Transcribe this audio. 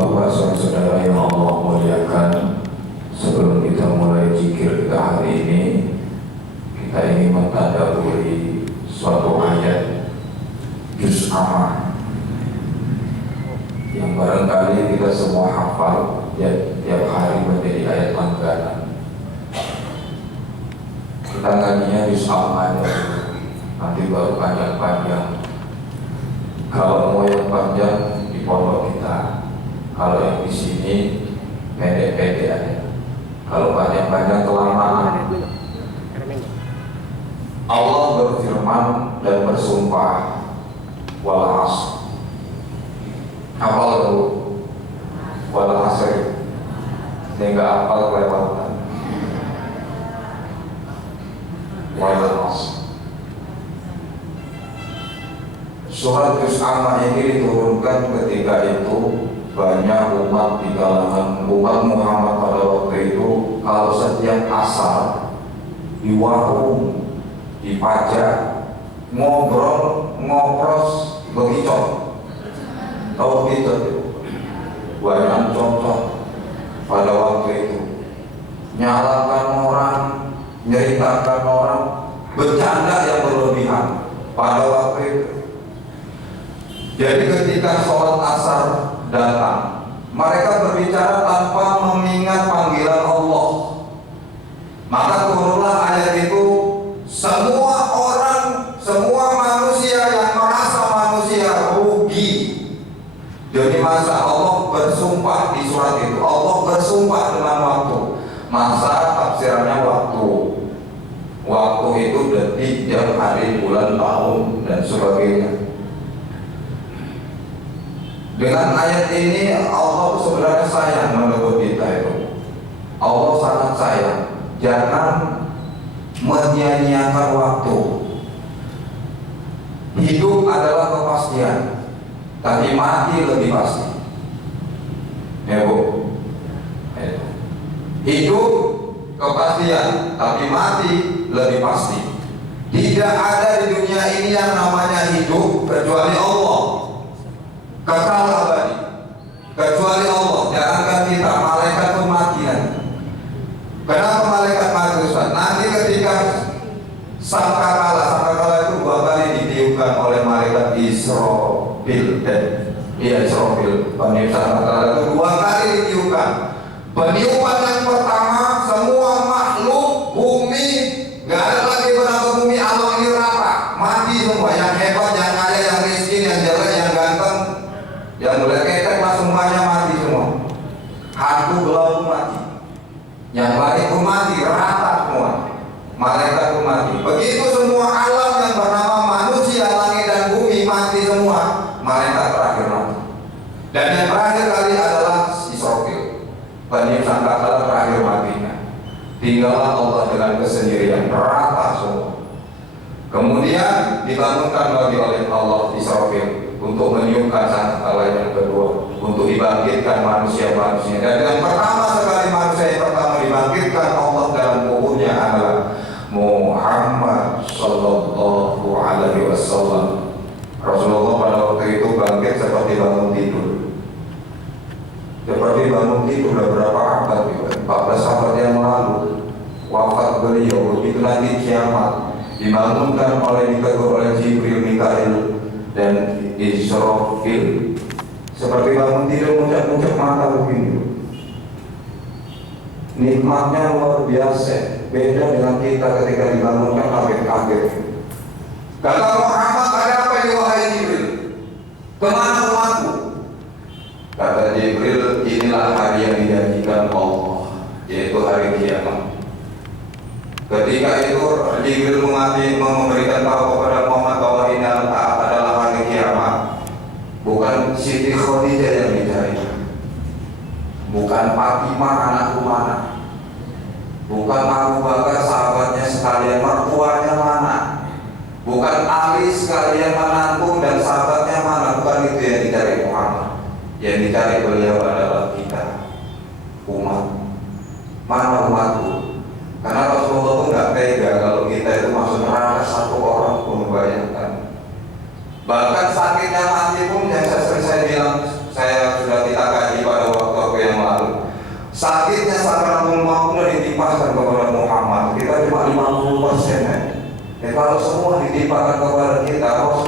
Bapak, saudara yang Allah muliakan, sebelum kita mulai zikir kita hari ini, kita ingin mentadabburi suatu ayat juz amma yang barangkali kita semua hafal, ya, tiap hari menjadi ayat langganan. Kita tadinya juz amma aja, nanti baru panjang-panjang. Kalau mau yang panjang di pondok kita, kalau yang di sini pendek-pendek aja. Kalau panjang-panjang kelamaan. Allah berfirman dan bersumpah, wal asr. Hafal dulu, wal asr. Sehingga hafal kelewatan. Wal asr. Surat juz amma ini diturunkan ketika itu banyak umat di kalangan umat Muhammad pada waktu itu, kalau setiap asar di warung, di pajak, ngobrol, ngopros, begicot. Tahu begicot? Banyak contoh pada waktu itu. Nyalakan orang, nyeritakan orang, bercanda yang berlebihan pada waktu itu. Jadi ketika sholat asar datang, mereka berbicara tanpa mengingat panggilan Allah. Maka turunlah ayat itu. Semua orang, semua manusia yang merasa manusia rugi. Jadi masa Allah bersumpah di surat itu, Allah bersumpah dengan waktu. Masa tafsirannya waktu. Waktu itu detik, jam, hari, bulan, tahun, dan sebagainya. Dengan ayat ini Allah sebenarnya sayang menurut kita itu. Allah sangat sayang. Jangan menyia-nyiakan waktu. Hidup adalah kepastian, tapi mati lebih pasti. Ya Bu. Hidup kepastian, tapi mati lebih pasti. Tidak ada di dunia ini yang namanya hidup kecuali Allah. Kekal abadi kecuali Allah. Jangankan kita, malaikat pun mati kan. Kenapa malaikat mati Ustaz? Nanti ketika sangkakala itu 2 kali ditiupkan oleh malaikat Israfil dan Israfil. Peniup sangkakala itu 2 kali ditiupkan. Peniupan yang pertama, semua makhluk bumi, gak ada lagi benda bumi, alam ini rata, mati semua. Yang hebat, yang kaya, yang miskin, yang jelek, yang ganteng, yang mulai ketek lah, semuanya mati semua. Hantu gelap mati, yang lain pun mati, rata semua. Malaikat pun mati. Begitu semua alam yang bernama manusia, langit dan bumi mati semua. Malaikat terakhir mati. Dan yang terakhir kali adalah Israfil, peniup sangkakala terakhir matinya. Tinggallah Allah dengan kesendirian, rata semua. Kemudian dibangunkan lagi oleh Allah Israfil untuk meniupkan sangkakala yang kedua, untuk dibangkitkan manusia-manusia. Dan yang pertama sekali manusia yang pertama dibangkitkan Allah dalam kuburnya adalah Muhammad Sallallahu Alaihi Wasallam. Rasulullah pada waktu itu bangkit seperti bangun tidur. Seperti bangun tidur sudah berapa abad, 14 abad yang lalu wafat beliau. Begitu nanti kiamat dibangunkan ditegur oleh Jibril, Mikail, dan Israfil. Seperti bangun tidur, muncak-muncak mata begini. Nikmatnya luar biasa, beda dengan kita ketika dibangunkan kaget-kaget. Kata Muhammad, ada apa ya wahai Jibril? Kemana umatku? Kata Jibril, inilah hari yang dijanjikan Allah, yaitu hari kiamat. Ketika itu Jibril memberikan tahu kepada Muhammad bahwa ini adalah hari kiamat. Bukan Siti Khadijah yang dicari, bukan Fatimah anak mana, bukan Abu Bakar sahabatnya sekalian mertuanya mana, bukan Ali sekalian menantu dan sahabatnya mana. Bukan itu yang dicari Muhammad. Yang dicari beliau adalah kita, umat. Mana umatku? Karena Rasulullah itu nggak tega kalau kita itu masuk neraka satu orang pun, bayangkan. Bahkan sakitnya mati pun yang sering saya bilang, saya sudah kita kaji pada seakan-akan ditimpakan kepada Muhammad, kita cuma 50%. Ya, kalau semua ditimpakan kepada kita, Rasulullah